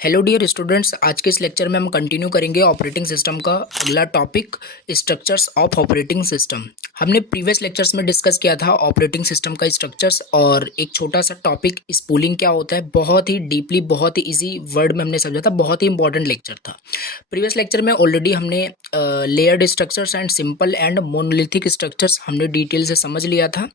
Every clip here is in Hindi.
हेलो डियर स्टूडेंट्स, आज के इस लेक्चर में हम कंटिन्यू करेंगे ऑपरेटिंग सिस्टम का अगला topic structures of operating system. हमने प्रीवियस लेक्चर्स में डिस्कस किया था ऑपरेटिंग सिस्टम का स्ट्रक्चर्स और एक छोटा सा टॉपिक स्पूलिंग क्या होता है, बहुत ही डीपली बहुत ही इजी वर्ड में हमने समझा था। बहुत ही इंपॉर्टेंट लेक्चर था। प्रीवियस लेक्चर में ऑलरेडी हमने layered structures and simple and monolithic structures हमने डिटेल से समझ लिया था।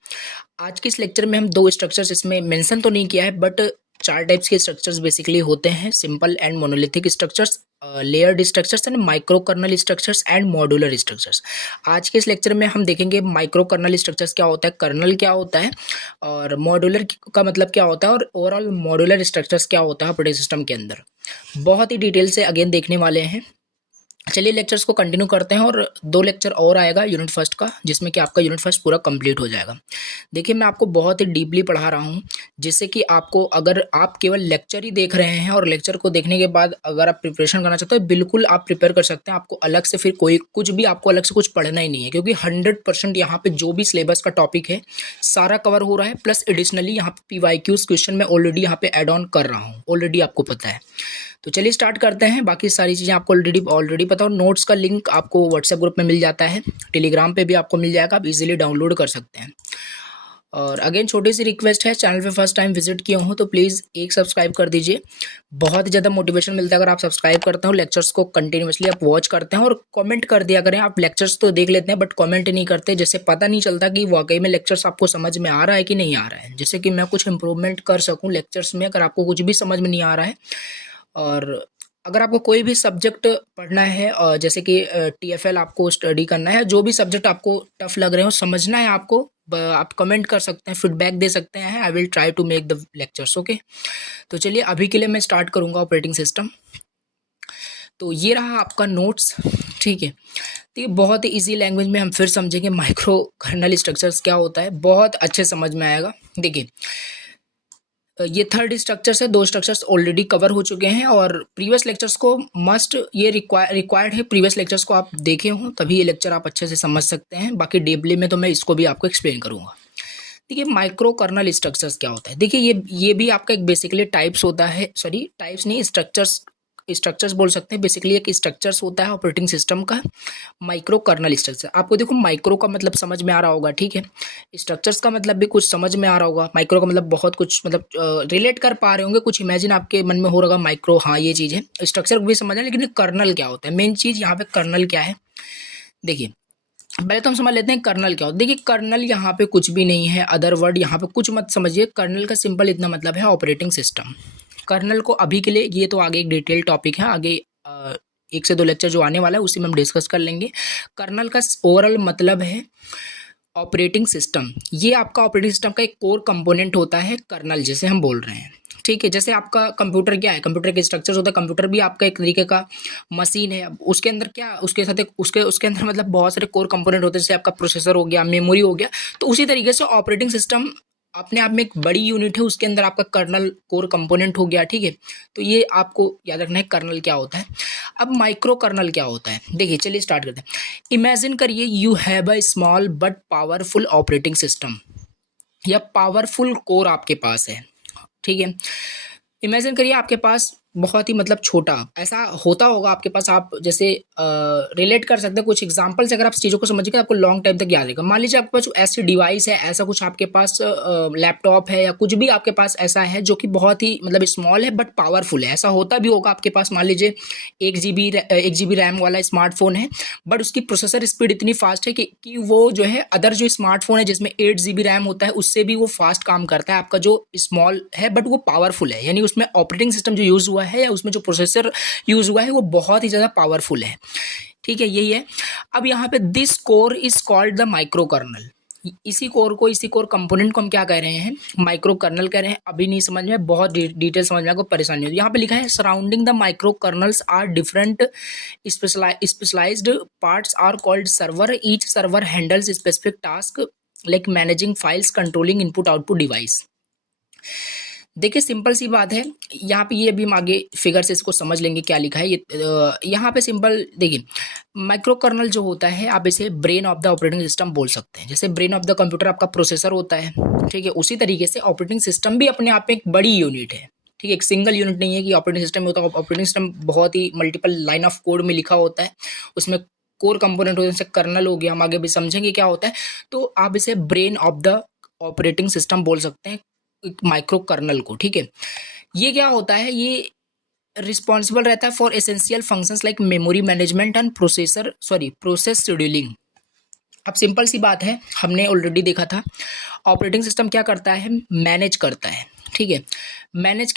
आज के इस लेक्चर में हम दो स्ट्रक्चर्स इसमें मेंशन तो नहीं किया है, बट चार टाइप्स के स्ट्रक्चर्स बेसिकली होते हैं: simple and monolithic structures, layered structures and micro kernel structures and modular structures. आज के इस लेक्चर में हम देखेंगे माइक्रो कर्नल स्ट्रक्चर्स क्या होता है, कर्नल क्या होता है और मॉड्यूलर का मतलब क्या होता है और ओवरऑल मॉड्यूलर स्ट्रक्चर्स क्या होता है ऑपरेटिंग सिस्टम के अंदर। बहुत ही डिटेल से अगेन देखने वाले हैं। चलिए लेक्चर्स को कंटिन्यू करते हैं और दो लेक्चर और आएगा यूनिट फर्स्ट का, जिसमें कि आपका यूनिट फर्स्ट पूरा कंप्लीट हो जाएगा। देखिए मैं आपको बहुत ही डीपली पढ़ा रहा हूँ, जिससे कि आपको, अगर आप केवल लेक्चर ही देख रहे हैं और लेक्चर को देखने के बाद अगर आप प्रिपरेशन करना चाहते हो तो बिल्कुल आप प्रिपेयर कर सकते हैं। आपको अलग से फिर कोई कुछ भी आपको अलग से कुछ पढ़ना ही नहीं है, क्योंकि 100% यहाँ पे जो भी सिलेबस का टॉपिक है सारा कवर हो रहा है। प्लस एडिशनली यहाँ पे PYQs क्वेश्चन मैं ऑलरेडी यहाँ पे ऐड ऑन कर रहा हूँ, ऑलरेडी आपको पता है। तो चलिए स्टार्ट करते हैं। बाकी सारी चीज़ें आपको ऑलरेडी पता हो। नोट्स का लिंक आपको व्हाट्सएप ग्रुप में मिल जाता है, टेलीग्राम पे भी आपको मिल जाएगा, आप इजीली डाउनलोड कर सकते हैं। और अगेन छोटी सी रिक्वेस्ट है, चैनल पे फर्स्ट टाइम विजिट किए हो तो प्लीज़ एक सब्सक्राइब कर दीजिए। बहुत ज़्यादा मोटिवेशन मिलता है अगर आप सब्सक्राइब करते हो, लेक्चर्स को कंटिन्यूसली आप वॉच करते हैं और कमेंट कर दिया करें। आप लेक्चर्स तो देख लेते हैं बट कमेंट नहीं करते, जिससे पता नहीं चलता कि वाकई में लेक्चर्स आपको समझ में आ रहा है कि नहीं आ रहा है, जिससे कि मैं कुछ इंप्रूवमेंट कर सकूँ लेक्चर्स में। अगर आपको कुछ भी समझ में नहीं आ रहा है और अगर आपको कोई भी सब्जेक्ट पढ़ना है जैसे कि TFL आपको स्टडी करना है, जो भी सब्जेक्ट आपको टफ लग रहे हो, समझना है आपको, आप कमेंट कर सकते हैं, फीडबैक दे सकते हैं। I will try to make the lectures. Okay, तो चलिए अभी के लिए मैं स्टार्ट करूंगा ऑपरेटिंग सिस्टम। तो ये रहा आपका नोट्स, ठीक है। तो ये बहुत ही ईजी लैंग्वेज में हम फिर समझेंगे माइक्रो कर्नल स्ट्रक्चर्स क्या होता है, बहुत अच्छे समझ में आएगा। देखिए ये थर्ड स्ट्रक्चर्स है, दो स्ट्रक्चर्स ऑलरेडी कवर हो चुके हैं और प्रीवियस लेक्चर्स को मस्ट ये रिक्वायर्ड है, प्रीवियस लेक्चर्स को आप देखे हो तभी ये लेक्चर आप अच्छे से समझ सकते हैं। बाकी डीपली में तो मैं इसको भी आपको एक्सप्लेन करूंगा। देखिए माइक्रो कर्नल स्ट्रक्चर्स क्या होता है। देखिए ये भी आपका एक बेसिकली टाइप्स होता है, सॉरी टाइप्स नहीं, स्ट्रक्चर्स बोल सकते हैं। बेसिकली एक स्ट्रक्चर्स होता है ऑपरेटिंग सिस्टम का, माइक्रो कर्नल स्ट्रक्चर। आपको देखो माइक्रो का मतलब समझ में आ रहा होगा, ठीक है। स्ट्रक्चर्स का मतलब भी कुछ समझ में आ रहा होगा। माइक्रो का मतलब बहुत कुछ, मतलब रिलेट कर पा रहे होंगे, कुछ इमेजिन आपके मन में हो रहा माइक्रो, हाँ ये चीज़ है। स्ट्रक्चर को भी समझ है, लेकिन कर्नल क्या होता है, मेन चीज़ यहाँ पे कर्नल क्या है। देखिए पहले तो हम समझ लेते हैं कर्नल क्या होता है। देखिए कर्नल यहाँ पे कुछ भी नहीं है, अदर वर्ड यहाँ पे कुछ मत समझिए। कर्नल का सिंपल इतना मतलब है ऑपरेटिंग सिस्टम। कर्नल को अभी के लिए, ये तो आगे एक डिटेल टॉपिक है, आगे एक से दो लेक्चर जो आने वाला है उसी में हम डिस्कस कर लेंगे। कर्नल का ओवरऑल मतलब है ऑपरेटिंग सिस्टम। ये आपका ऑपरेटिंग सिस्टम का एक कोर कंपोनेंट होता है कर्नल, जिसे हम बोल रहे हैं, ठीक है। जैसे आपका कंप्यूटर क्या है, कंप्यूटर के स्ट्रक्चर्स होता है, कंप्यूटर भी आपका एक तरीके का मशीन है। अब उसके अंदर क्या, उसके साथ उसके अंदर मतलब बहुत सारे कोर कंपोनेंट होते हैं, जैसे आपका प्रोसेसर हो गया, मेमोरी हो गया। तो उसी तरीके से ऑपरेटिंग सिस्टम अपने आप में एक बड़ी यूनिट है, उसके अंदर आपका कर्नल कोर कंपोनेंट हो गया, ठीक है। तो ये आपको याद रखना है कर्नल क्या होता है। अब माइक्रो कर्नल क्या होता है, देखिए चलिए स्टार्ट करते हैं। इमेजिन करिए you have a small but powerful operating system, या पावरफुल कोर आपके पास है, ठीक है। इमेजिन करिए आपके पास बहुत ही मतलब छोटा ऐसा होता होगा आपके पास, आप जैसे रिलेट कर सकते हैं कुछ एग्जांपल से। अगर आप चीज़ों को समझिएगा आपको लॉन्ग टाइम तक याद रहेगा। मान लीजिए आपके पास ऐसी डिवाइस है, ऐसा कुछ आपके पास लैपटॉप है या कुछ भी आपके पास ऐसा है जो कि बहुत ही मतलब स्मॉल है बट पावरफुल है। ऐसा होता भी होगा आपके पास, मान लीजिए 1 GB रैम वाला स्मार्टफोन है, बट उसकी प्रोसेसर स्पीड इतनी फास्ट है कि वो जो है अदर जो स्मार्टफोन है जिसमें 8 GB रैम होता है उससे भी वो फास्ट काम करता है। आपका जो स्मॉल है बट वो पावरफुल है, यानी उसमें ऑपरेटिंग सिस्टम जो यूज़ हुआ है या उसमें जो प्रोसेसर यूज हुआ है वो बहुत ही ज़्यादा पावरफुल है, ठीक है। यही है। अब यहाँ पे this core is called the micro kernel. इसी कोर कंपोनेंट को हम क्या कह रहे हैं, माइक्रो कर्नल कह रहे हैं। अभी नहीं समझ में, बहुत डिटेल समझ में आपको परेशानी होगी। यहाँ पे लिखा है surrounding the micro kernels are different specialized parts are called server. Each server handles specific task like managing files, controlling input output device. देखिए सिंपल सी बात है, यहाँ पे ये अभी हम आगे फिगर से इसको समझ लेंगे क्या लिखा है। ये यहाँ पे सिंपल देखिए, माइक्रो कर्नल जो होता है आप इसे brain of the operating system बोल सकते हैं। जैसे ब्रेन ऑफ द कंप्यूटर आपका प्रोसेसर होता है, ठीक है, उसी तरीके से ऑपरेटिंग सिस्टम भी अपने आप में एक बड़ी यूनिट है, ठीक है, एक सिंगल यूनिट नहीं है कि ऑपरेटिंग सिस्टम होता है। ऑपरेटिंग सिस्टम बहुत ही मल्टीपल लाइन ऑफ कोड में लिखा होता है, उसमें कोर कंपोनेंट होते हैं, जैसे कर्नल हो गया, हम आगे भी समझेंगे क्या होता है। तो आप इसे brain of the operating system बोल सकते हैं, एक माइक्रो कर्नल को। ठीक है, ये क्या होता है, ये रिस्पॉन्सिबल रहता है for essential functions like memory management and process scheduling. अब सिंपल सी बात है, हमने ऑलरेडी देखा था ऑपरेटिंग सिस्टम क्या करता है, मैनेज करता है। ठीक है, मैनेज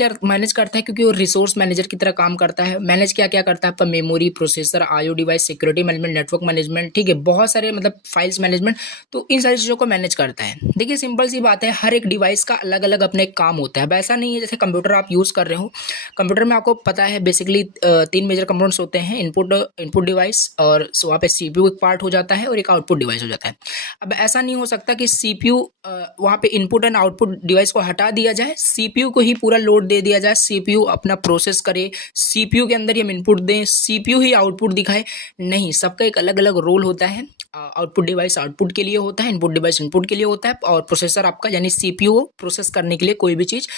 करता है क्योंकि वो रिसोर्स मैनेजर की तरह काम करता है। मैनेज क्या क्या करता है आपका, memory, processor, IO device, security management, network management, ठीक है, बहुत सारे मतलब फाइल्स मैनेजमेंट, तो इन सारी चीज़ों को मैनेज करता है। देखिए सिंपल सी बात है, हर एक डिवाइस का अलग अलग अपने एक काम होता है। अब ऐसा नहीं है जैसे कंप्यूटर आप यूज़ कर रहे हो, कंप्यूटर में आपको पता है बेसिकली 3 मेजर कंपोनेंट्स होते हैं, इनपुट डिवाइस, और वहाँ पे सीपीयू एक पार्ट हो जाता है और एक आउटपुट डिवाइस हो जाता है। अब ऐसा नहीं हो सकता कि सीपीयू वहाँ पे इनपुट एंड आउटपुट डिवाइस को हटा दिया जाए, सीपीयू को ही पूरा लोड दे दिया जाए, सीपीयू अपना प्रोसेस करे, सीपीयू के अंदर ही हम इनपुट दें, सीपीयू ही आउटपुट दिखाए। नहीं, सबका एक अलग अलग रोल होता है। आउटपुट डिवाइस आउटपुट के लिए होता है, इनपुट डिवाइस इनपुट के लिए होता है, और प्रोसेसर आपका यानी सीपीयू प्रोसेस करने के लिए कोई भी चीज़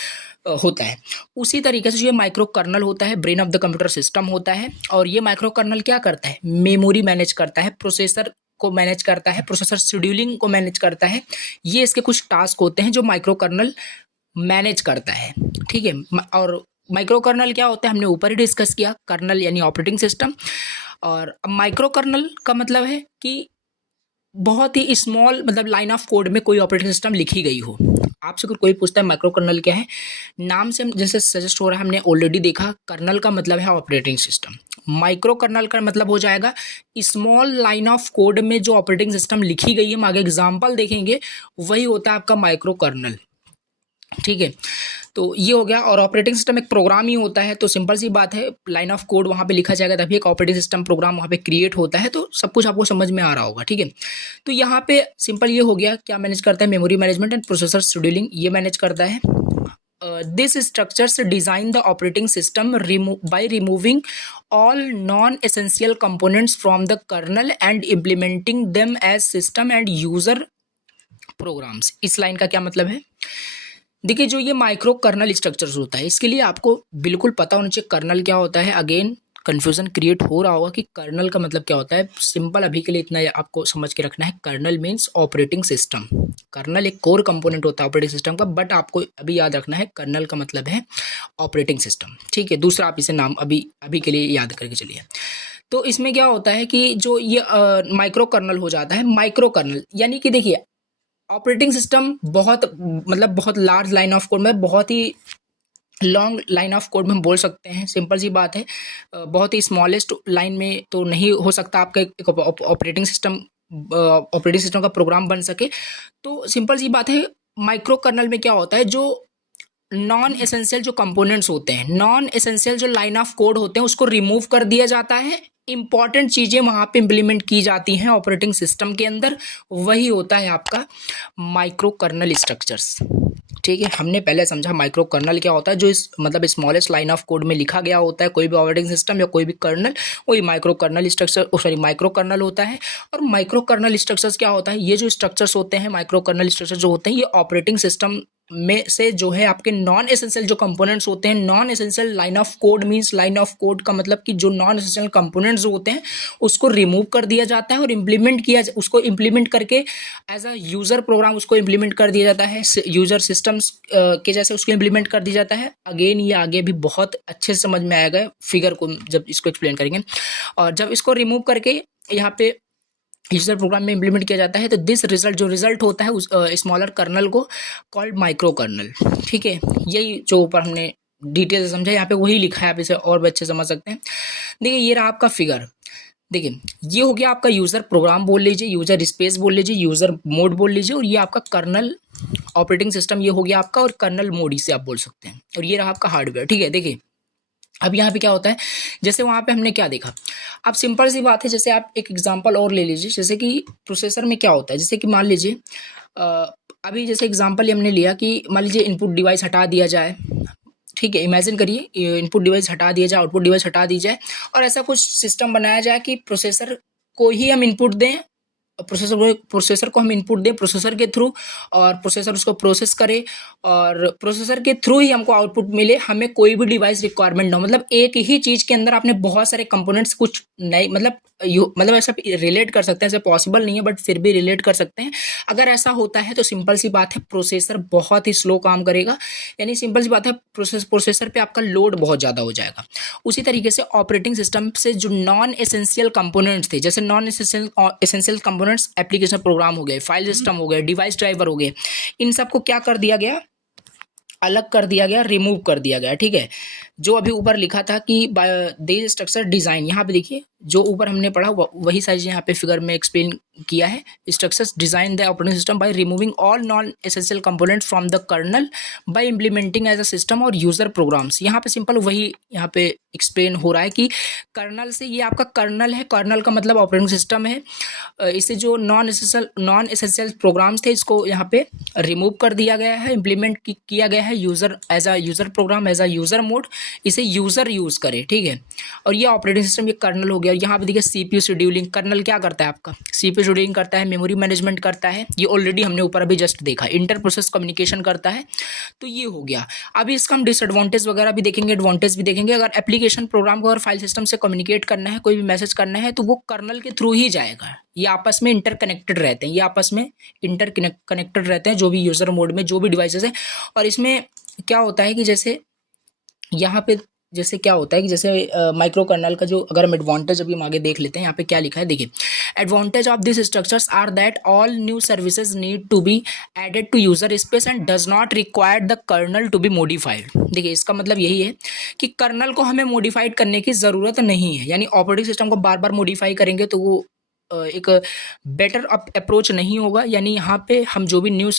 होता है। उसी तरीके से जो ये माइक्रो कर्नल होता है, brain of the computer system होता है, और ये माइक्रो कर्नल क्या करता है, मेमोरी मैनेज करता है, प्रोसेसर को मैनेज करता है, प्रोसेसर शेड्यूलिंग को मैनेज करता है। ये इसके कुछ टास्क होते हैं जो माइक्रो कर्नल मैनेज करता है। ठीक है, और माइक्रो कर्नल क्या होता है हमने ऊपर ही डिस्कस किया, कर्नल यानी ऑपरेटिंग सिस्टम। और माइक्रो कर्नल का मतलब है कि बहुत ही स्मॉल मतलब लाइन ऑफ कोड में कोई ऑपरेटिंग सिस्टम लिखी गई हो। आपसे अगर कोई पूछता है माइक्रो कर्नल क्या है, नाम से जैसे सजेस्ट हो रहा है, हमने ऑलरेडी देखा कर्नल का मतलब है ऑपरेटिंग सिस्टम, माइक्रो कर्नल का मतलब हो जाएगा स्मॉल लाइन ऑफ कोड में जो ऑपरेटिंग सिस्टम लिखी गई है, हम आगे एग्जाम्पल देखेंगे, वही होता है आपका माइक्रो कर्नल। ठीक है, तो ये हो गया। और ऑपरेटिंग सिस्टम एक प्रोग्राम ही होता है, तो सिंपल सी बात है, लाइन ऑफ कोड वहाँ पे लिखा जाएगा तभी एक ऑपरेटिंग सिस्टम प्रोग्राम वहाँ पे क्रिएट होता है। तो सब कुछ आपको समझ में आ रहा होगा। ठीक है, तो यहाँ पे सिंपल ये हो गया, क्या मैनेज करता है, memory management and processor scheduling, ये मैनेज करता है। This structures design the operating system by removing all non-essential components from the kernel and implementing them as system and user programs। इस लाइन का क्या मतलब है, देखिए जो ये माइक्रो कर्नल स्ट्रक्चर्स होता है, इसके लिए आपको बिल्कुल पता होना चाहिए कर्नल क्या होता है। अगेन कन्फ्यूजन क्रिएट हो रहा होगा कि कर्नल का मतलब क्या होता है। सिंपल अभी के लिए इतना आपको समझ के रखना है, kernel means operating system. Kernel एक कोर कंपोनेंट होता है ऑपरेटिंग सिस्टम का, बट आपको अभी याद रखना है कर्नल का मतलब है ऑपरेटिंग सिस्टम। ठीक है, दूसरा आप इसे नाम अभी के लिए याद करके चलिए। तो इसमें क्या होता है कि जो ये माइक्रो कर्नल हो जाता है, माइक्रो कर्नल यानी कि देखिए ऑपरेटिंग सिस्टम बहुत लार्ज लाइन ऑफ कोड में, बहुत ही लॉन्ग लाइन ऑफ कोड में हम बोल सकते हैं। सिंपल सी बात है, बहुत ही स्मॉलेस्ट लाइन में तो नहीं हो सकता आपका एक ऑपरेटिंग सिस्टम का प्रोग्राम बन सके। तो सिंपल सी बात है, माइक्रो कर्नल में क्या होता है, जो नॉन एसेंशियल जो कंपोनेंट्स होते हैं, नॉन एसेंशियल जो लाइन ऑफ कोड होते हैं, उसको रिमूव कर दिया जाता है, इंपॉर्टेंट चीज़ें वहाँ पे इम्प्लीमेंट की जाती हैं ऑपरेटिंग सिस्टम के अंदर, वही होता है आपका माइक्रो कर्नल स्ट्रक्चर्स। ठीक है, हमने पहले समझा माइक्रो कर्नल क्या होता है, जो इस मतलब स्मॉलेस्ट लाइन ऑफ कोड में लिखा गया होता है कोई भी ऑपरेटिंग सिस्टम या कोई भी कर्नल, वही माइक्रो कर्नल होता है। और माइक्रो कर्नल स्ट्रक्चर्स क्या होता है, ये जो स्ट्रक्चर्स होते हैं, माइक्रो कर्नल स्ट्रक्चर जो होते हैं, ये ऑपरेटिंग सिस्टम में से जो है आपके नॉन एसेंशियल जो कंपोनेंट्स होते हैं, non essential line of code means line of code का मतलब कि जो नॉन एसेंशियल कंपोनेंट्स होते हैं उसको रिमूव कर दिया जाता है और उसको इम्प्लीमेंट करके एज अ यूज़र प्रोग्राम उसको इम्प्लीमेंट कर दिया जाता है, यूज़र सिस्टम्स के जैसे उसको इम्प्लीमेंट कर दिया जाता है। अगेन ये आगे भी बहुत अच्छे से समझ में आएगा फिगर को जब इसको एक्सप्लेन करेंगे। और जब इसको रिमूव करके यहाँ पे यूजर प्रोग्राम में इम्प्लीमेंट किया जाता है, तो जो रिजल्ट होता है उस स्मॉलर कर्नल को कॉल्ड माइक्रो कर्नल। ठीक है, यही जो ऊपर हमने डिटेल से समझा, यहाँ पे वही लिखा है, आप इसे और भी अच्छे समझ सकते हैं। देखिए ये रहा आपका फिगर, देखिए ये हो गया आपका यूज़र प्रोग्राम बोल लीजिए, यूज़र स्पेस बोल लीजिए, यूज़र मोड बोल लीजिए, और ये आपका कर्नल ऑपरेटिंग सिस्टम ये हो गया आपका, और कर्नल मोड इसे आप बोल सकते हैं, और ये रहा आपका हार्डवेयर। ठीक है, देखिए अब यहाँ पे क्या होता है, जैसे वहाँ पे हमने क्या देखा, अब सिंपल सी बात है, जैसे आप एक एग्जांपल और ले लीजिए, जैसे कि प्रोसेसर में क्या होता है, जैसे कि मान लीजिए अभी जैसे एग्जांपल हमने लिया कि मान लीजिए इनपुट डिवाइस हटा दिया जाए। ठीक है, इमेजिन करिए इनपुट डिवाइस हटा दिया जाए, आउटपुट डिवाइस हटा दी जाए, और ऐसा कुछ सिस्टम बनाया जाए कि प्रोसेसर को ही हम इनपुट दें प्रोसेसर को हम इनपुट दें प्रोसेसर के थ्रू, और प्रोसेसर उसको प्रोसेस करे, और प्रोसेसर के थ्रू ही हमको आउटपुट मिले, हमें कोई भी डिवाइस रिक्वायरमेंट ना हो। मतलब एक ही चीज़ के अंदर आपने बहुत सारे कंपोनेंट्स कुछ नए, मतलब ऐसा रिलेट कर सकते हैं, ऐसे पॉसिबल नहीं है बट फिर भी रिलेट कर सकते हैं। अगर ऐसा होता है तो सिंपल सी बात है प्रोसेसर बहुत ही स्लो काम करेगा, यानी सिंपल सी बात है प्रोसेसर पे आपका लोड बहुत ज़्यादा हो जाएगा। उसी तरीके से ऑपरेटिंग सिस्टम से जो नॉन एसेंशियल कंपोनेंट्स थे, जैसे non essential components application program हो गए, फाइल सिस्टम हो गए, डिवाइस ड्राइवर हो गए, इन सबको क्या कर दिया गया, अलग कर दिया गया, रिमूव कर दिया गया। ठीक है, जो अभी ऊपर लिखा था कि दे स्ट्रक्चर डिज़ाइन, यहाँ पे देखिए जो ऊपर हमने पढ़ा वही सारी चीज़ें यहाँ पे फिगर में एक्सप्लेन किया है। Structures design the operating system by removing all non essential components from the kernel by implementing as a system और यूजर प्रोग्राम्स। यहाँ पे सिंपल वही यहाँ पे एक्सप्लेन हो रहा है कि कर्नल से, ये आपका कर्नल है, कर्नल का मतलब ऑपरेटिंग सिस्टम है, इससे जो नॉन एसेंशियल प्रोग्राम्स थे इसको यहाँ पे रिमूव कर दिया गया है, इम्प्लीमेंट किया गया है user as a user program, as a user mode, इसे यूजर यूज करे। ठीक है, और ये ऑपरेटिंग सिस्टम, ये कर्नल हो गया। और यहाँ पे देखिए सीपीयू शेड्यूलिंग, कर्नल क्या करता है आपका, सीपीयू शेड्यूलिंग करता है, मेमोरी मैनेजमेंट करता है, ये ऑलरेडी हमने ऊपर अभी जस्ट देखा, इंटर प्रोसेस कम्युनिकेशन करता है। तो ये हो गया। अभी इसका हम डिसएडवांटेज वगैरह भी देखेंगे, एडवांटेज भी देखेंगे। अगर एप्लीकेशन प्रोग्राम को अगर फाइल सिस्टम से कम्युनिकेट करना है, कोई भी मैसेज करना है, तो वो कर्नल के थ्रू ही जाएगा। ये आपस में इंटरकनेक्टेड रहते हैं, ये आपस में इंटरकनेक्टेड रहते हैं, जो भी यूजर मोड में जो भी डिवाइसेस है। और इसमें क्या होता है कि जैसे यहाँ पे जैसे क्या होता है कि जैसे माइक्रो कर्नल का जो, अगर हम एडवांटेज अभी हम आगे देख लेते हैं, यहाँ पे क्या लिखा है देखिए, advantage of this structures are that all new services need to be added to user space and does not require the kernel to be modified. देखिए इसका मतलब यही है कि कर्नल को हमें मॉडिफाइड करने की ज़रूरत नहीं है, यानी ऑपरेटिंग सिस्टम को बार बार मॉडिफाई करेंगे तो वो एक बेटर अप्रोच नहीं होगा। यानी यहाँ पे हम जो भी न्यू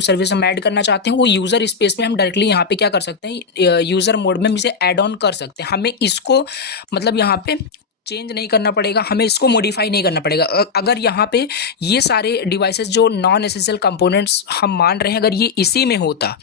सर्विस हम ऐड करना चाहते हैं, वो यूज़र स्पेस में हम डायरेक्टली यहाँ पे क्या कर सकते हैं, यूज़र मोड में हम इसे ऐड ऑन कर सकते हैं। हमें इसको मतलब यहाँ पे चेंज नहीं करना पड़ेगा, हमें इसको मॉडिफाई नहीं करना पड़ेगा। अगर यहाँ पे ये सारे डिवाइसेस जो नॉन एसेंशियल कंपोनेंट्स हम मान रहे हैं, अगर ये इसी में होता,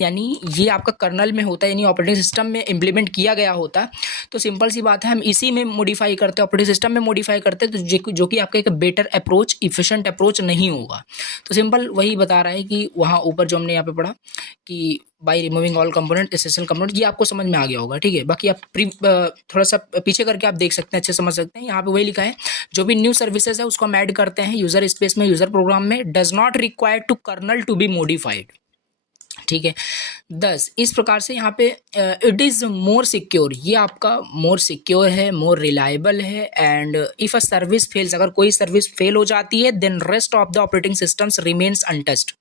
यानी ये आपका कर्नल में होता, यानी ऑपरेटिंग सिस्टम में इम्प्लीमेंट किया गया होता, तो सिंपल सी बात है हम इसी में मॉडिफाई करते, ऑपरेटिंग सिस्टम में मॉडिफाई करते, तो जो कि आपका एक बेटर अप्रोच, इफिशिएंट अप्रोच नहीं होगा। तो सिंपल वही बता रहा है कि वहाँ ऊपर जो हमने यहाँ पे पढ़ा कि bye removing all component essential component, ये आपको समझ में आ गया होगा। ठीक है, बाकी आप थोड़ा सा पीछे करके आप देख सकते हैं, अच्छे समझ सकते हैं। यहाँ पे वही लिखा है, जो भी न्यू सर्विसेज है उसको हम ऐड करते हैं यूजर स्पेस में, यूजर प्रोग्राम में, does not require to kernel to be modified. ठीक है, 10 इस प्रकार से यहाँ पे इट इज़ मोर सिक्योर, ये आपका मोर सिक्योर है, मोर रिलायबल है। And if a service fails, अगर कोई सर्विस फेल हो जाती है, then rest of the operating systems remains untouched.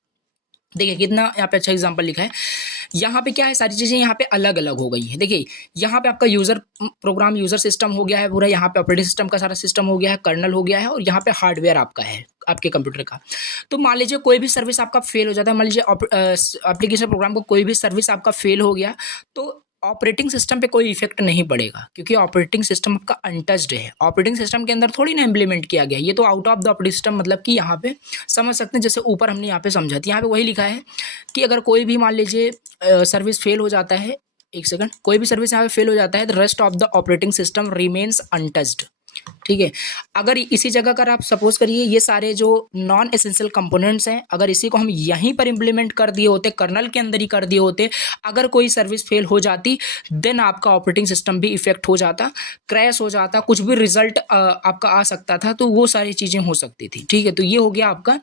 देखिए कितना यहाँ पे अच्छा एग्जांपल लिखा है। यहाँ पे क्या है, सारी चीज़ें यहाँ पे अलग अलग हो गई हैं। देखिए यहाँ पे आपका यूज़र प्रोग्राम, यूज़र सिस्टम हो गया है पूरा, यहाँ पे ऑपरेटिंग सिस्टम का सारा सिस्टम हो गया है, कर्नल हो गया है, और यहाँ पे हार्डवेयर आपका है, आपके कंप्यूटर का। तो मान लीजिए कोई भी सर्विस आपका फेल हो जाता है, मान लीजिए एप्लीकेशन प्रोग्राम को कोई भी सर्विस आपका फेल हो गया, तो ऑपरेटिंग सिस्टम पे कोई इफेक्ट नहीं पड़ेगा, क्योंकि ऑपरेटिंग सिस्टम आपका अनटच्ड है। ऑपरेटिंग सिस्टम के अंदर थोड़ी ना इम्प्लीमेंट किया गया, ये तो out of the operating system, मतलब कि यहाँ पे समझ सकते हैं, जैसे ऊपर हमने यहाँ पे समझा था, यहाँ पे वही लिखा है कि अगर कोई भी मान लीजिए सर्विस फेल हो जाता है, एक सेकंड, कोई भी सर्विस यहाँ पे फेल हो जाता है, the rest of the operating system remains untouched. ठीक है, अगर इसी जगह कर आप सपोज करिए ये सारे जो नॉन एसेंशियल कंपोनेंट्स हैं, अगर इसी को हम यहीं पर इंप्लीमेंट कर दिए होते, कर्नल के अंदर ही कर दिए होते, अगर कोई सर्विस फेल हो जाती, देन आपका ऑपरेटिंग सिस्टम भी इफेक्ट हो जाता, क्रैश हो जाता, कुछ भी रिजल्ट आपका आ सकता था, तो वो सारी चीज़ें हो सकती थी। ठीक है, तो ये हो गया आपका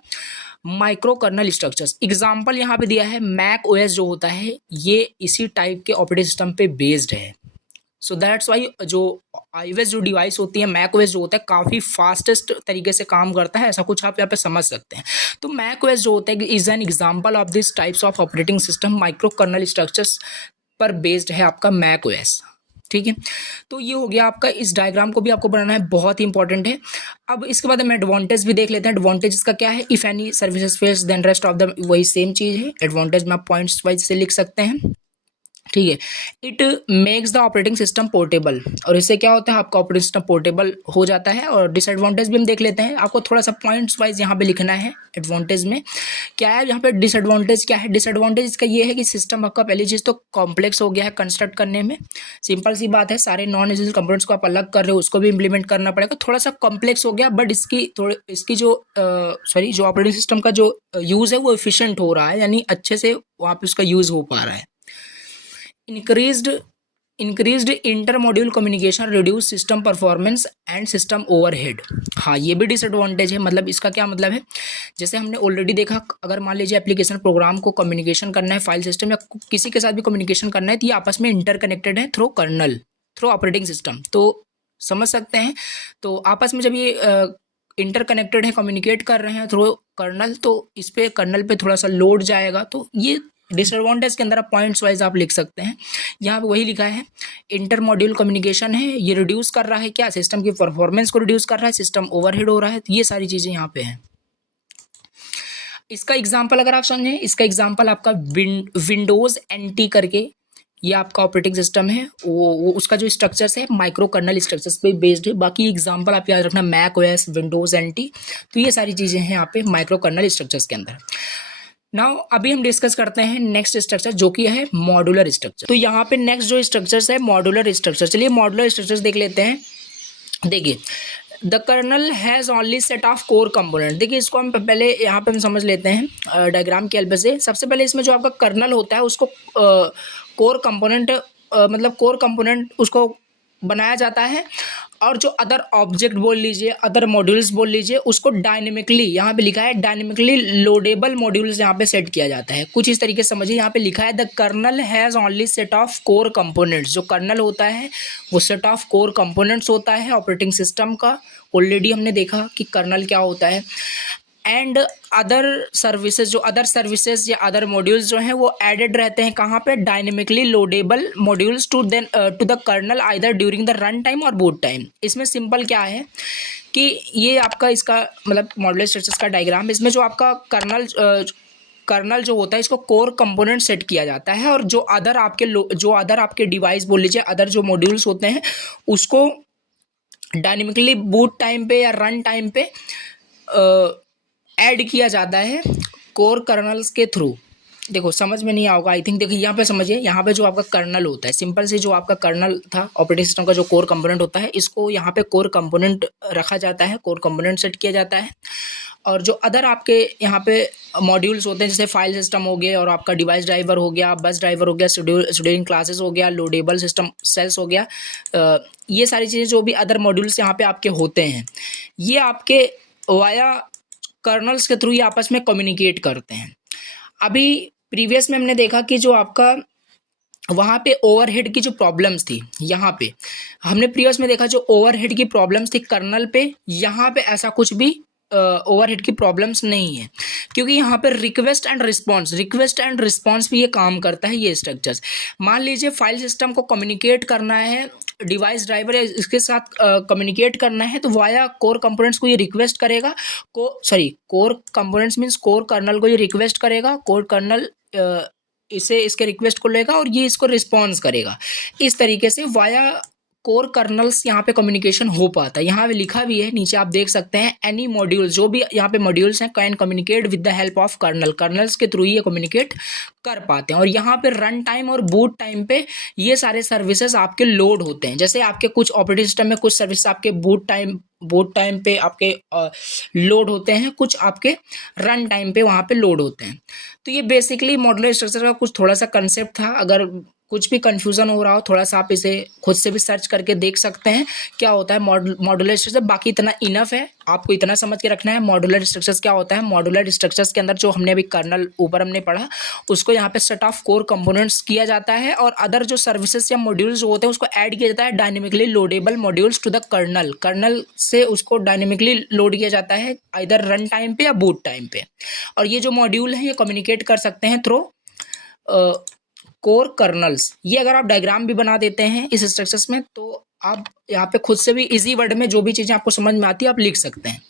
माइक्रो कर्नल स्ट्रक्चर्स। एग्जाम्पल यहाँ पे दिया है, मैक ओएस जो होता है ये इसी टाइप के ऑपरेटिंग सिस्टम पे बेस्ड है। सो दैट्स वाई जो iOS जो डिवाइस होती है, मैक ओएस जो होता है काफ़ी फास्टेस्ट तरीके से काम करता है, ऐसा कुछ आप यहाँ पे समझ सकते हैं। तो मैक ओएस जो होता है is an example of this types of operating system, micro kernel structures पर बेस्ड है आपका मैक ओएस। ठीक है, तो ये हो गया आपका, इस डायग्राम को भी आपको बनाना है, बहुत ही इंपॉर्टेंट है। अब इसके बाद हम एडवांटेज भी देख लेते हैं। एडवांटेज इसका क्या है, if any services fails then rest of the, वही सेम चीज़ है। एडवांटेज में आप पॉइंट्स वाइज से लिख सकते हैं। ठीक है। It makes the operating system portable, और इससे क्या होता है, आपका ऑपरेटिंग सिस्टम पोर्टेबल हो जाता है। और डिसएडवांटेज भी हम देख लेते हैं, आपको थोड़ा सा पॉइंट्स वाइज यहाँ पे लिखना है। एडवांटेज में क्या है, यहाँ पे डिसएडवांटेज क्या है, डिसएडवांटेज इसका ये है कि सिस्टम आपका पहली चीज़ तो कॉम्प्लेक्स हो गया है कंस्ट्रक्ट करने में। सिंपल सी बात है, सारे नॉन एसेंशियल कंपोनेंट्स को आप अलग कर रहे हो, उसको भी इंप्लीमेंट करना पड़ेगा, थोड़ा सा कॉम्प्लेक्स हो गया। बट इसकी जो जो ऑपरेटिंग सिस्टम का जो यूज़ है वो एफिशिएंट हो रहा है, यानी अच्छे से वहाँ पे उसका यूज़ हो पा रहा है। Increased inter module communication, reduce system performance and system overhead. हाँ, ये भी डिसएडवांटेज है। मतलब इसका क्या मतलब है, जैसे हमने ऑलरेडी देखा, अगर मान लीजिए एप्लीकेशन प्रोग्राम को कम्युनिकेशन करना है, फाइल सिस्टम या किसी के साथ भी कम्युनिकेशन करना है, तो ये आपस में इंटरकनेक्टेड है through kernel, through operating system. तो समझ सकते हैं, तो आपस में जब ये इंटरकनेक्टेड है, कम्युनिकेट कर रहे हैं थ्रू कर्नल, तो इस पे कर्नल पे थोड़ा सा लोड जाएगा। तो ये डिसएडवांटेज के अंदर आप पॉइंट्स वाइज आप लिख सकते हैं। यहाँ पे वही लिखा है, इंटर मॉड्यूल कम्युनिकेशन है, ये रिड्यूस कर रहा है क्या, सिस्टम की परफॉर्मेंस को रिड्यूस कर रहा है, सिस्टम ओवरहेड हो रहा है। तो ये सारी चीज़ें यहाँ पे हैं। इसका एग्जाम्पल अगर आप समझें, इसका एग्जाम्पल आपका विंडोज NT करके ये आपका ऑपरेटिंग सिस्टम है, वो उसका जो स्ट्रक्चर्स है माइक्रो कर्नल स्ट्रक्चर्स पे बेस्ड है। बाकी एग्जांपल आप याद रखना, मैक OS, विंडोज NT, तो ये सारी चीज़ें हैं यहाँ पे माइक्रो कर्नल स्ट्रक्चर्स के अंदर। नाउ अभी हम डिस्कस करते हैं नेक्स्ट स्ट्रक्चर, जो कि है मॉड्यूलर स्ट्रक्चर। तो यहाँ पे नेक्स्ट जो स्ट्रक्चर्स है मॉड्यूलर स्ट्रक्चर। चलिए मॉड्यूलर स्ट्रक्चर्स देख लेते हैं। देखिए, the kernel has only set of core component. देखिए, इसको हम पहले यहाँ पे हम समझ लेते हैं डायग्राम की हेल्प से। सबसे पहले इसमें जो आपका कर्नल होता है उसको कोर कंपोनेंट मतलब कोर कंपोनेंट उसको बनाया जाता है, और जो अदर ऑब्जेक्ट बोल लीजिए, अदर मॉड्यूल्स बोल लीजिए, उसको डायनेमिकली, यहाँ पे लिखा है डायनेमिकली लोडेबल मॉड्यूल्स यहाँ पे सेट किया जाता है। कुछ इस तरीके से समझिए, यहाँ पे लिखा है the kernel has only set of core components. जो कर्नल होता है वो सेट ऑफ कोर कंपोनेंट्स होता है ऑपरेटिंग सिस्टम का। ऑलरेडी हमने देखा कि कर्नल क्या होता है। एंड अदर सर्विसेज, जो अदर सर्विसेज या अदर मॉड्यूल्स जो हैं वो एडेड रहते हैं कहाँ पे, dynamically loadable modules to the kernel either during the run time और बूट टाइम। इसमें सिंपल क्या है कि ये आपका इसका मतलब मॉड्यूलर स्ट्रक्चर्स का डायग्राम, इसमें जो आपका कर्नल जो होता है इसको कोर कंपोनेंट सेट किया जाता है, और जो अदर आपके डिवाइस बोल लीजिए, अदर जो मॉड्यूल्स होते हैं उसको डायनेमिकली बूट टाइम पे या रन टाइम पे ऐड किया जाता है कोर कर्नल्स के थ्रू। देखो समझ में नहीं आओगा आई थिंक। देखिए यहाँ पे समझिए, यहाँ पे जो आपका कर्नल होता है, सिंपल से जो आपका कर्नल था ऑपरेटिंग सिस्टम का, जो कोर कंपोनेंट होता है, इसको यहाँ पे कोर कंपोनेंट रखा जाता है, कोर कंपोनेंट सेट किया जाता है। और जो अदर आपके यहाँ पे मॉड्यूल्स होते हैं, जैसे फाइल सिस्टम हो गया, और आपका डिवाइस ड्राइवर हो गया, बस ड्राइवर हो गया, शेड्यूलिंग क्लासेस हो गया, लोडेबल सिस्टम सेल्स हो गया, ये सारी चीज़ें जो भी अदर मॉड्यूल्स यहाँ पे आपके होते हैं, ये आपके वाया कर्नल्स के थ्रू ये आपस में कम्युनिकेट करते हैं। अभी प्रीवियस में हमने देखा कि जो आपका वहाँ पे ओवरहेड की जो प्रॉब्लम्स थी, यहाँ पे हमने प्रीवियस में देखा जो ओवरहेड की प्रॉब्लम्स थी कर्नल पे, यहाँ पे ऐसा कुछ भी ओवरहेड की प्रॉब्लम्स नहीं है, क्योंकि यहाँ पे रिक्वेस्ट एंड रिस्पॉन्स भी ये काम करता है। ये स्ट्रक्चर्स, मान लीजिए फाइल सिस्टम को कम्युनिकेट करना है, डिवाइस ड्राइवर या इसके साथ कम्युनिकेट करना है, तो वाया कोर कंपोनेंट्स को ये रिक्वेस्ट करेगा, core components means core kernel को ये रिक्वेस्ट करेगा, कोर कर्नल इसके रिक्वेस्ट को लेगा और ये इसको रिस्पॉन्स करेगा। इस तरीके से वाया कोर कर्नल्स यहाँ पे कम्युनिकेशन हो पाता है। यहाँ पे लिखा भी है, नीचे आप देख सकते हैं, एनी मॉड्यूल, जो भी यहाँ पे मॉड्यूल्स हैं, can communicate with the help of kernel. Kernels के थ्रू ये कम्युनिकेट कर पाते हैं। और यहाँ पे रन टाइम और बूट टाइम पे ये सारे सर्विसेज आपके लोड होते हैं। जैसे आपके कुछ ऑपरेटिंग सिस्टम में कुछ सर्विस आपके बूट टाइम पे आपके लोड होते हैं, कुछ आपके रन टाइम पे वहाँ पे लोड होते हैं। तो ये बेसिकली मॉड्यूलर स्ट्रक्चर का कुछ थोड़ा सा कंसेप्ट था। अगर कुछ भी कंफ्यूजन हो रहा हो, थोड़ा सा आप इसे खुद से भी सर्च करके देख सकते हैं क्या होता है मॉड्यूलर स्ट्रक्चर। बाकी इतना इनफ है, आपको इतना समझ के रखना है मॉड्यूलर स्ट्रक्चर्स क्या होता है। मॉड्यूलर स्ट्रक्चर्स के अंदर जो हमने अभी कर्नल ऊपर हमने पढ़ा, उसको यहाँ पे सेट ऑफ कोर कंपोनेंट्स किया जाता है, और अदर जो सर्विसेज या मॉड्यूल्स जो होते हैं उसको ऐड किया जाता है dynamically loadable modules to the kernel. Kernel से उसको डायनेमिकली लोड किया जाता है आइदर रन टाइम पे या बूट टाइम पे। और ये जो मॉड्यूल है ये कम्युनिकेट कर सकते हैं थ्रू कोर कर्नल्स। ये अगर आप डायग्राम भी बना देते हैं इस स्ट्रक्चर्स में, तो आप यहाँ पे खुद से भी इजी वर्ड में जो भी चीज़ें आपको समझ में आती है आप लिख सकते हैं।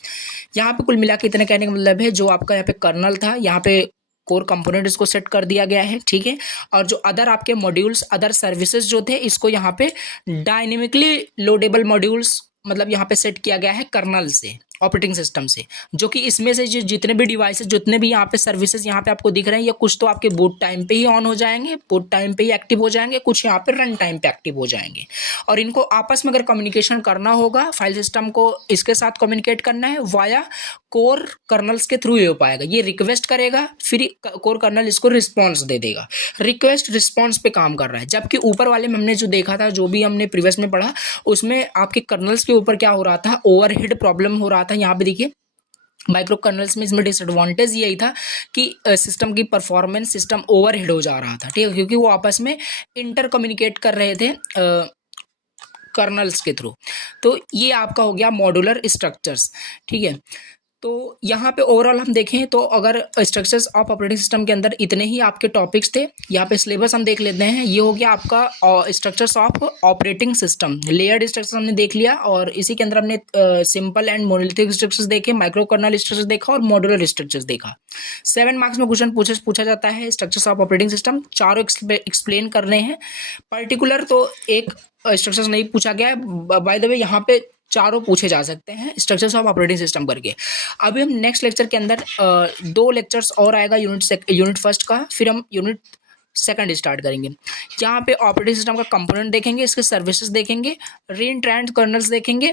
यहाँ पे कुल मिला के इतने कहने का मतलब है, जो आपका यहाँ पे कर्नल था, यहाँ पे कोर कंपोनेंट इसको सेट कर दिया गया है, ठीक है। और जो अदर आपके मॉड्यूल्स, अदर सर्विसेज जो थे, इसको यहाँ पे डायनेमिकली लोडेबल मॉड्यूल्स मतलब यहाँ पे सेट किया गया है कर्नल से, ऑपरेटिंग सिस्टम से, जो कि इसमें से जितने भी डिवाइसेस, जितने भी यहाँ पे सर्विसेज यहाँ पे आपको दिख रहे हैं, ये कुछ तो आपके बूट टाइम पे ही ऑन हो जाएंगे, बूट टाइम पे ही एक्टिव हो जाएंगे, कुछ यहाँ पे रन टाइम पे एक्टिव हो जाएंगे। और इनको आपस में अगर कम्युनिकेशन करना होगा, फाइल सिस्टम को इसके साथ कम्युनिकेट करना है वाया कोर कर्नल्स के थ्रू ही हो पाएगा। ये रिक्वेस्ट करेगा, फिर कोर कर्नल इसको रिस्पॉन्स दे देगा, रिक्वेस्ट रिस्पॉन्स पे काम कर रहा है। जबकि ऊपर वाले में हमने जो देखा था, जो भी हमने प्रीवियस में पढ़ा, उसमें आपके कर्नल्स के ऊपर क्या हो रहा था, ओवरहेड प्रॉब्लम हो रहा था। यहाँ पे देखिए माइक्रो कर्नल्स में इसमें डिसएडवांटेज यही था कि सिस्टम की परफॉर्मेंस, सिस्टम ओवरहेड हो जा रहा था, ठीक है, क्योंकि वो आपस में इंटर कम्युनिकेट कर रहे थे कर्नल्स के थ्रू। तो ये आपका हो गया मॉड्यूलर स्ट्रक्चर्स, ठीक है। तो यहाँ पे ओवरऑल हम देखें तो अगर स्ट्रक्चर्स ऑफ ऑपरेटिंग सिस्टम के अंदर इतने ही आपके टॉपिक्स थे। यहाँ पे सिलेबस हम देख लेते हैं। ये हो गया आपका structures of operating system, layered structure हमने देख लिया, और इसी के अंदर हमने सिंपल एंड मोनोलिथिक स्ट्रक्चर्स देखे, माइक्रो कर्नल स्ट्रक्चर्स देखा और मॉड्यूलर स्ट्रक्चर्स देखा। 7 मार्क्स में क्वेश्चन पूछा जाता है स्ट्रक्चर्स ऑफ ऑपरेटिंग सिस्टम, चारों एक्सप्लेन करने हैं। पर्टिकुलर तो एक स्ट्रक्चर्स नहीं पूछा गया है, बाय द वे यहाँ पे चारों पूछे जा सकते हैं स्ट्रक्चर्स ऑफ ऑपरेटिंग सिस्टम करके। अभी हम नेक्स्ट लेक्चर के अंदर 2 लेक्चर्स और आएगा यूनिट फर्स्ट का, फिर हम यूनिट सेकंड स्टार्ट करेंगे। यहाँ पे ऑपरेटिंग सिस्टम का कंपोनेंट देखेंगे, इसके सर्विसेज देखेंगे, रीइंट्रेंट कर्नल्स देखेंगे।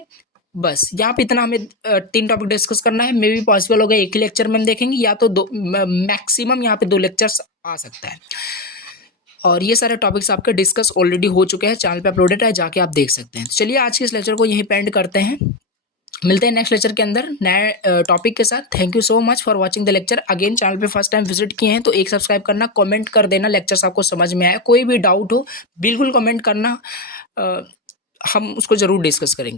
बस यहाँ पे इतना हमें 3 टॉपिक डिस्कस करना है। मे बी पॉसिबल होगा एक ही लेक्चर में हम देखेंगे, या तो 2 मैक्सिमम यहाँ पे 2 लेक्चर्स आ सकता है। और ये सारे टॉपिक्स आपके डिस्कस ऑलरेडी हो चुके हैं, चैनल पे अपलोडेड है, जाके आप देख सकते हैं। चलिए आज के इस लेक्चर को यहीं पे एंड करते हैं, मिलते हैं नेक्स्ट लेक्चर के अंदर नए टॉपिक के साथ। Thank you so much for watching the lecture. Again channel पे फर्स्ट टाइम विजिट किए हैं तो एक सब्सक्राइब करना, कमेंट कर देना लेक्चर्स आपको समझ में आया। कोई भी डाउट हो बिल्कुल कमेंट करना, हम उसको ज़रूर डिस्कस करेंगे।